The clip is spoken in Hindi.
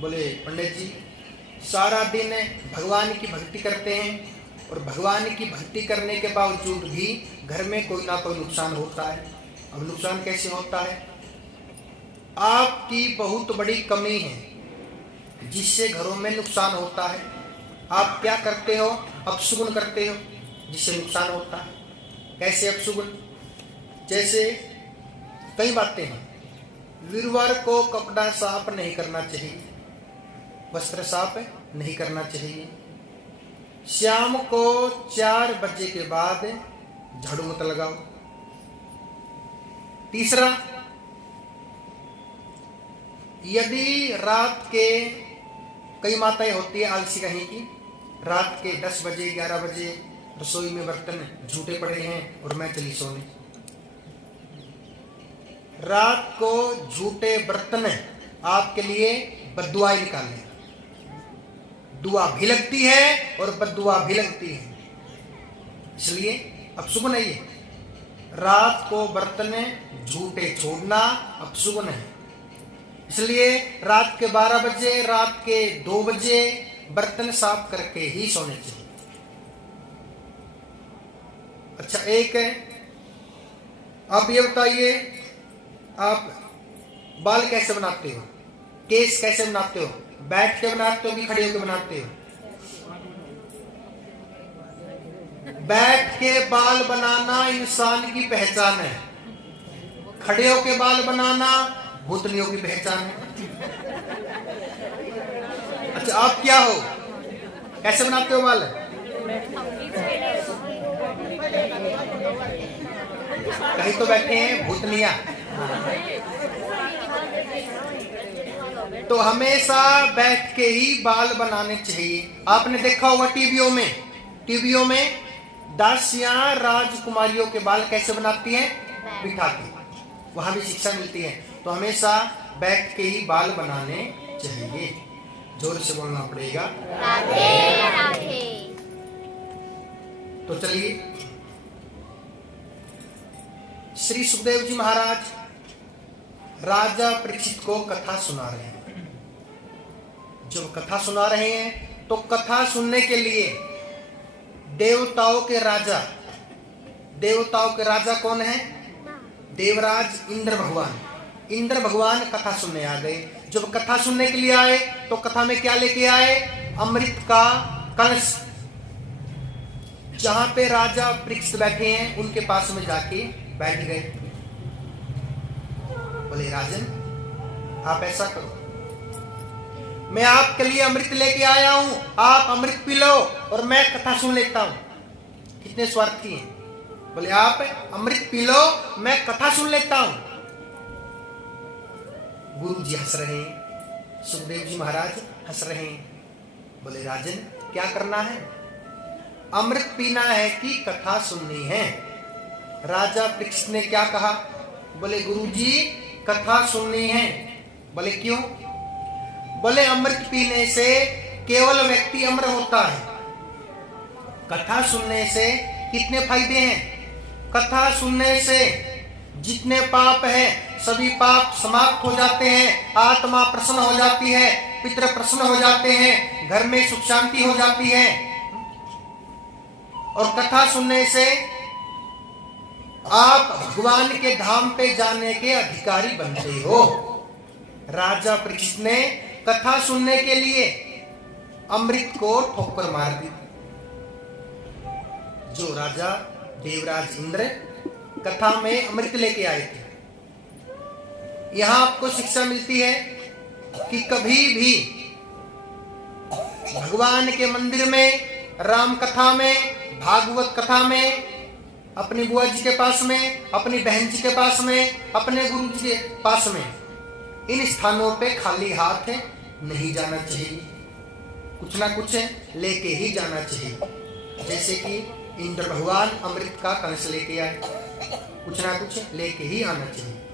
बोले पंडित जी, सारा दिन भगवान की भक्ति करते हैं और भगवान की भक्ति करने के बावजूद भी घर में कोई ना कोई नुकसान होता है। अब नुकसान कैसे होता है? आपकी बहुत बड़ी कमी है जिससे घरों में नुकसान होता है। आप क्या करते हो? अपशुगुन करते हो जिससे नुकसान होता है। कैसे अपशुगुन? जैसे कई बातें हैं। वीरवार को कपड़ा साफ नहीं करना चाहिए, वस्त्र साफ नहीं करना चाहिए। शाम को 4 बजे के बाद झाड़ू मत लगाओ। तीसरा, यदि रात के, कई माताएं होती है आलसी कहीं की, रात के 10 बजे 11 बजे रसोई में बर्तन झूठे पड़े हैं और मैं चली सोने। रात को झूठे बर्तन आपके लिए बद्दुआएं निकालें। दुआ भी लगती है और बद्दुआ भी लगती है, इसलिए अपशुभन है ये। रात को बर्तन झूठे छोड़ना अपशुभन है, इसलिए रात के 12 बजे, रात के 2 बजे बर्तन साफ करके ही सोने चाहिए। अच्छा, एक है, आप ये बताइए, आप बाल कैसे बनाते हो? केस कैसे बनाते हो? बैठ के बनाते हो कि खड़े होकर बनाते हो? बैठ के बाल बनाना इंसान की पहचान है, खड़े होकर बाल बनाना भूतनियों की पहचान है। अच्छा, आप क्या हो? कैसे बनाते हो बाल? कहीं तो बैठे हैं भूतनिया। तो हमेशा बैठ के ही बाल बनाने चाहिए। आपने देखा होगा टीवियों में दासियां राजकुमारियों के बाल कैसे बनाती हैं? बिठा के। वहां भी शिक्षा मिलती है। तो हमेशा बैठ के ही बाल बनाने चाहिए। जोर से बोलना पड़ेगा, राधे राधे। तो चलिए, श्री सुखदेव जी महाराज राजा परीक्षित को कथा सुना रहे हैं। जब कथा सुना रहे हैं तो कथा सुनने के लिए देवताओं के राजा कौन है? देवराज इंद्र भगवान कथा सुनने आ गए। जब कथा सुनने के लिए आए तो कथा में क्या लेके आए? अमृत का कलश। जहां पे राजा परीक्षित बैठे हैं उनके पास में जाके बैठ गए। बोले, राजन, आप ऐसा करो, मैं आपके लिए अमृत लेके आया हूं, आप अमृत पी लो और मैं कथा सुन लेता हूं। कितने स्वार्थी हैं। बोले, आप अमृत पी लो, मैं कथा सुन लेता हूं। गुरु जी हंस रहे हैं, सुखदेव जी महाराज हंस रहे हैं। बोले, राजन, क्या करना है? अमृत पीना है कि कथा सुननी है? राजा परीक्षित ने क्या कहा? बोले, गुरु जी, कथा सुननी है। बोले, क्यों? बोले, अमृत पीने से केवल व्यक्ति अमर होता है। कथा सुनने से कितने फायदे हैं? कथा सुनने से जितने पाप हैं सभी पाप समाप्त हो जाते हैं, आत्मा प्रसन्न हो जाती है, पितृ प्रसन्न हो जाते हैं, घर में सुख शांति हो जाती है। और कथा सुनने से आप भगवान के धाम पे जाने के अधिकारी बनते हो। राजा परीक्षित ने कथा सुनने के लिए अमृत को ठोकर मार दी। जो राजा देवराज इंद्र कथा में अमृत लेके आए थे। यहां आपको शिक्षा मिलती है कि कभी भी भगवान के मंदिर में, राम कथा में, भागवत कथा में, अपनी बुआ जी के पास में, अपनी बहन जी के पास में, अपने गुरु जी के पास में, इन स्थानों पे खाली हाथ नहीं जाना चाहिए। कुछ ना कुछ लेके ही जाना चाहिए। जैसे कि इंद्र भगवान अमृत का कलश लेके आए, कुछ ना कुछ लेके ही आना चाहिए।